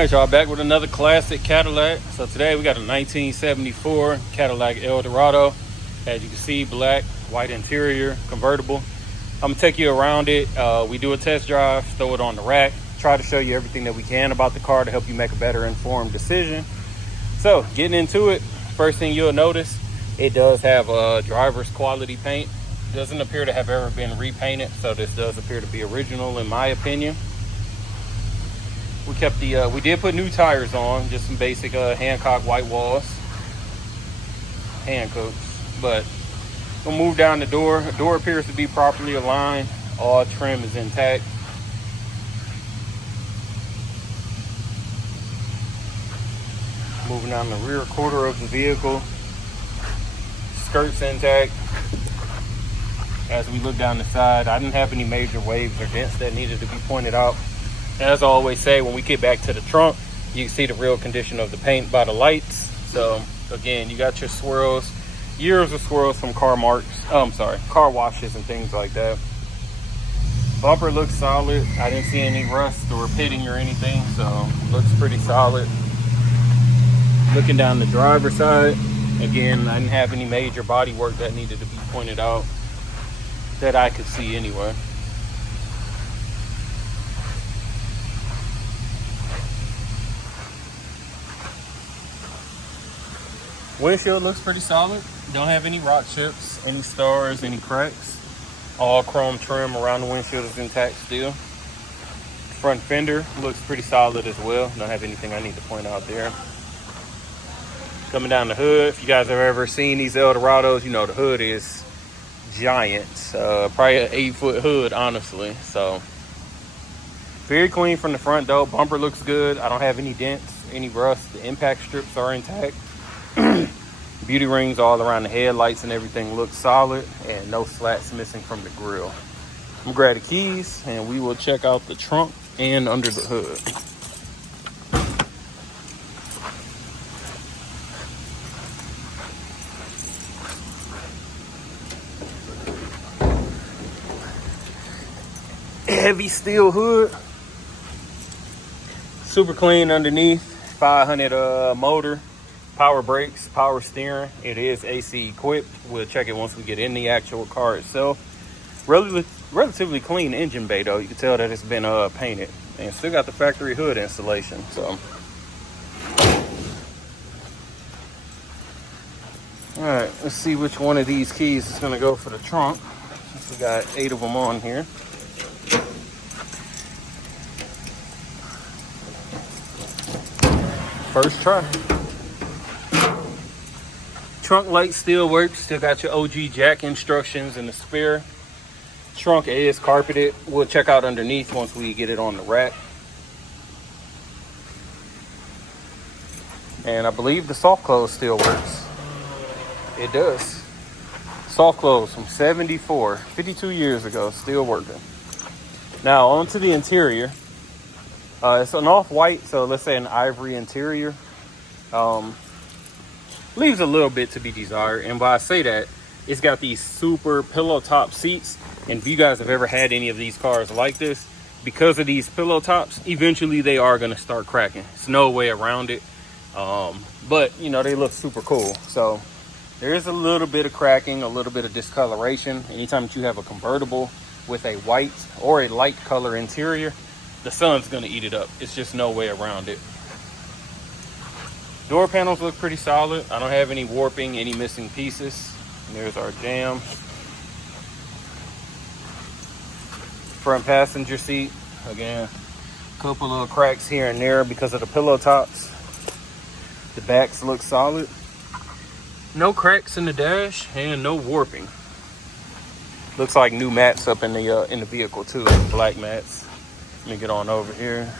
Alright y'all, back with another classic Cadillac. So today we got a 1974 Cadillac Eldorado. As you can see, black, white interior, convertible. I'm gonna take you around it. We do a test drive, throw it on the rack, try to show you everything that we can about the car to help you make a better informed decision. So getting into it, first thing you'll notice, it does have a driver's quality paint. Doesn't appear to have ever been repainted, so this does appear to be original in my opinion. We kept the we did put new tires on, just some basic Hancock white walls, hand coats. But we'll move down the door. The door appears to be properly aligned. All trim is intact. Moving down the rear quarter of the vehicle, skirt's intact. As we look down the side, I didn't have any major waves or dents that needed to be pointed out. As I always say, when we get back to the trunk, you can see the real condition of the paint by the lights. So again, you got your swirls, years of swirls from car washes and things like that. Bumper looks solid. I didn't see any rust or pitting or anything, so looks pretty solid. Looking down the driver's side, again, I didn't have any major body work that needed to be pointed out that I could see anyway. Windshield looks pretty solid. Don't have any rock chips, any stars, any cracks. All chrome trim around the windshield is intact still. Front fender looks pretty solid as well. Don't have anything I need to point out there. Coming down the hood, if you guys have ever seen these Eldorados, you know the hood is giant. Probably an 8-foot hood, honestly. So very clean from the front though. Bumper looks good. I don't have any dents, any rust. The impact strips are intact. Beauty rings all around the headlights and everything looks solid, and no slats missing from the grill. I'm gonna grab the keys and we will check out the trunk and under the hood. Heavy steel hood, super clean underneath. 500 motor, power brakes, power steering. It is AC equipped. We'll check it once we get in the actual car itself. Relatively clean engine bay though. You can tell that it's been painted, and still got the factory hood installation. So all right, let's see which one of these keys is going to go for the trunk, since we got 8 of them on here. First try. Trunk light still works. Still got your OG jack instructions in the spare. Trunk is carpeted. We'll check out underneath once we get it on the rack. And I believe the soft close still works. It does. Soft close from 74, 52 years ago, still working. Now onto the interior. It's an off-white, so let's say an ivory interior. Leaves a little bit to be desired. And why I say that, it's got these super pillow top seats. And if you guys have ever had any of these cars like this, because of these pillow tops, eventually they are going to start cracking. It's no way around it. But, you know, they look super cool. So there is a little bit of cracking, a little bit of discoloration. Anytime that you have a convertible with a white or a light color interior, the sun's going to eat it up. It's just no way around it. Door panels look pretty solid. I don't have any warping, any missing pieces. And there's our jam. Front passenger seat. Again, a couple little cracks here and there because of the pillow tops. The backs look solid. No cracks in the dash and no warping. Looks like new mats up in the vehicle too, black mats. Let me get on over here.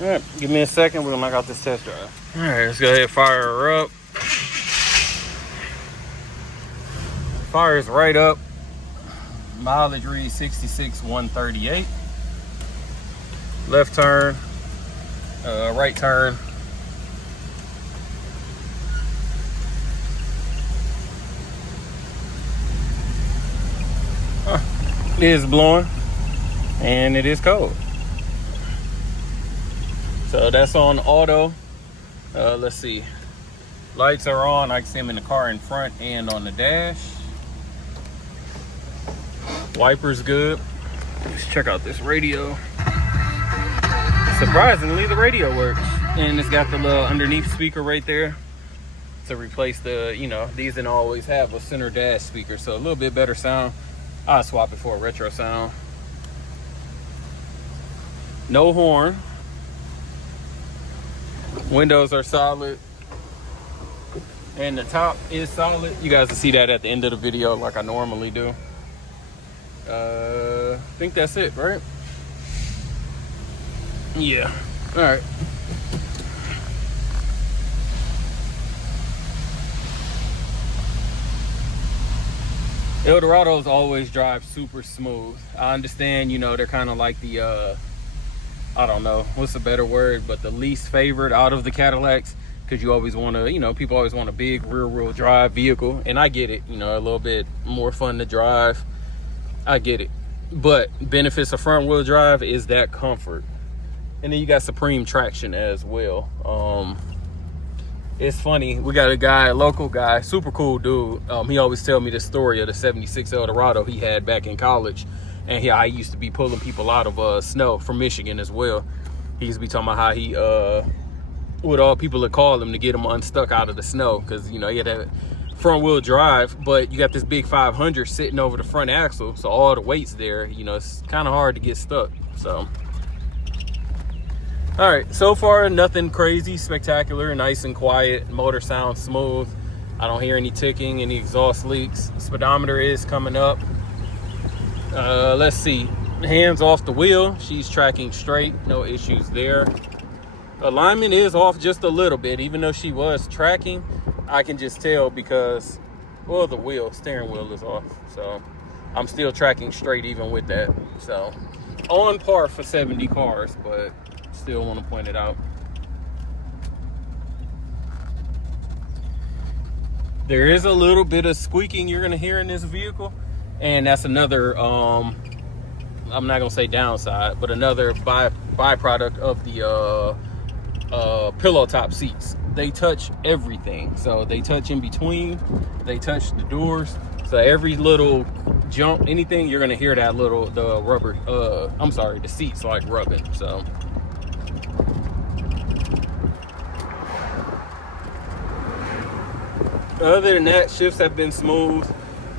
All right, give me a second. We're gonna knock out this test drive. All right, let's go ahead and fire her up. Fires right up. Mileage reads 66,138. Left turn, right turn. It is blowing and it is cold. So that's on auto. Let's see. Lights are on. I can see them in the car in front and on the dash. Wipers good. Let's check out this radio. Surprisingly, the radio works. And it's got the little underneath speaker right there to replace the, you know, these didn't always have a center dash speaker. So a little bit better sound. I'll swap it for a retro sound. No horn. Windows are solid. And the top is solid. You guys will see that at the end of the video like I normally do. I think that's it, right? Yeah. All right. Eldorados always drive super smooth. I understand, you know, they're kind of like the, I don't know, what's a better word, but the least favorite out of the Cadillacs. Because you always want to, you know, people always want a big rear-wheel drive vehicle. And I get it, you know, a little bit more fun to drive. I get it. But benefits of front-wheel drive is that comfort. And then you got supreme traction as well. It's funny, we got a guy, a local guy, super cool dude. He always tell me the story of the 76 Eldorado he had back in college. And I used to be pulling people out of snow from Michigan as well. He used to be talking about how he would all people would call him to get him unstuck out of the snow, because, you know, he had that front wheel drive, but you got this big 500 sitting over the front axle, so all the weight's there. You know, it's kind of hard to get stuck. So all right, so far nothing crazy spectacular. Nice and quiet. Motor sounds smooth. I don't hear any ticking, any exhaust leaks. Speedometer is coming up. Let's see, hands off the wheel. She's tracking straight, no issues there. Alignment is off just a little bit. Even though she was tracking, I can just tell because, well, the steering wheel is off. So I'm still tracking straight even with that. So on par for 70 cars, but still want to point it out. There is a little bit of squeaking you're going to hear in this vehicle. And that's another, I'm not going to say downside, but another byproduct of the pillow top seats. They touch everything. So they touch in between, they touch the doors. So every little jump, anything, you're gonna hear that little, the rubber, the seats like rubbing. So other than that, shifts have been smooth.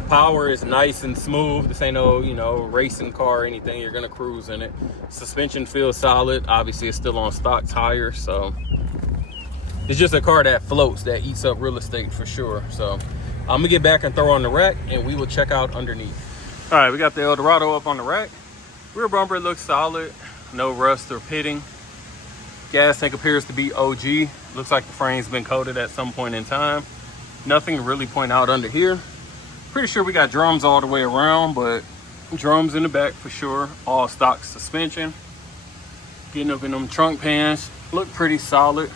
Power is nice and smooth. This ain't no, you know, racing car or anything. You're gonna cruise in it. Suspension feels solid. Obviously it's still on stock tires, so it's just a car that floats, that eats up real estate for sure. So I'm gonna get back and throw on the rack and we will check out underneath. All right, we got the Eldorado up on the rack. Rear bumper looks solid, no rust or pitting. Gas tank appears to be OG. Looks like the frame's been coated at some point in time. Nothing to really point out under here. Pretty sure we got drums all the way around, but drums in the back for sure. All stock suspension. Getting up in them trunk pans, look pretty solid.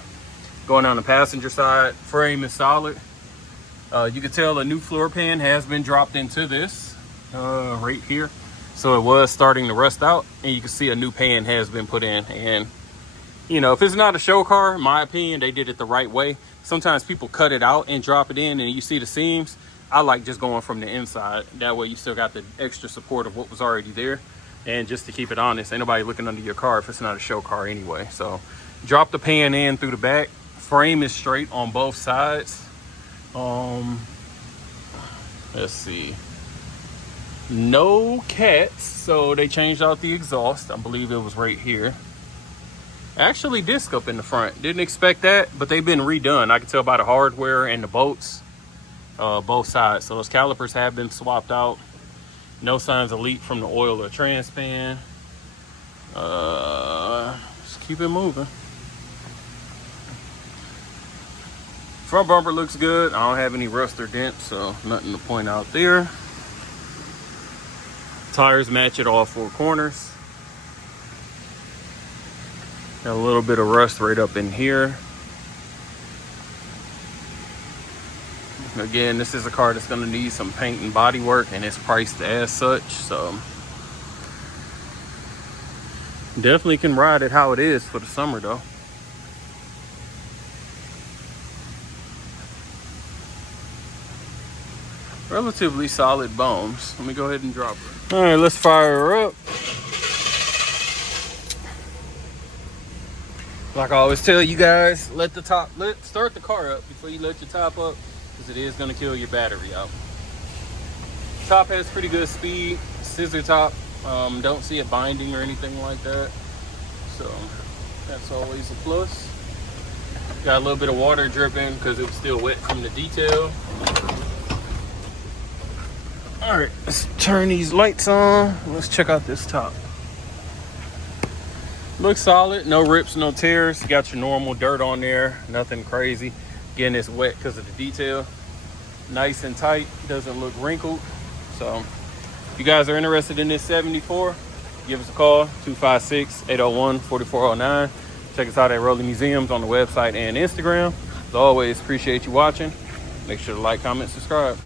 Going on the passenger side, frame is solid. You can tell a new floor pan has been dropped into this right here. So it was starting to rust out, and you can see a new pan has been put in. And you know, if it's not a show car, in my opinion, they did it the right way. Sometimes people cut it out and drop it in and you see the seams. I like just going from the inside. That way you still got the extra support of what was already there. And just to keep it honest, ain't nobody looking under your car if it's not a show car anyway. So drop the pan in through the back. Frame is straight on both sides. Let's see. No cats. So they changed out the exhaust. I believe it was right here. Actually disc up in the front. Didn't expect that, but they've been redone. I can tell by the hardware and the bolts. Both sides. So those calipers have been swapped out. No signs of leak from the oil or transpan. Just keep it moving. Front bumper looks good. I don't have any rust or dents, so nothing to point out there. Tires match at all four corners. Got a little bit of rust right up in here. Again, this is a car that's going to need some paint and body work, and it's priced as such, so definitely can ride it how it is for the summer though. Relatively solid bones. Let me go ahead and drop her. All right, let's fire her up. Like I always tell you guys, start the car up before you let your top up, because it is going to kill your battery out. Top has pretty good speed. Scissor top. Don't see it binding or anything like that, so that's always a plus. Got a little bit of water dripping because it was still wet from the detail. All right, let's turn these lights on. Let's check out this top. Looks solid, no rips, no tears. You got your normal dirt on there, nothing crazy. Again, it's wet because of the detail. Nice and tight, doesn't look wrinkled. So if you guys are interested in this 74, give us a call, 256-801-4409. Check us out at Rolling Museums on the website and Instagram. As always, appreciate you watching. Make sure to like, comment, subscribe.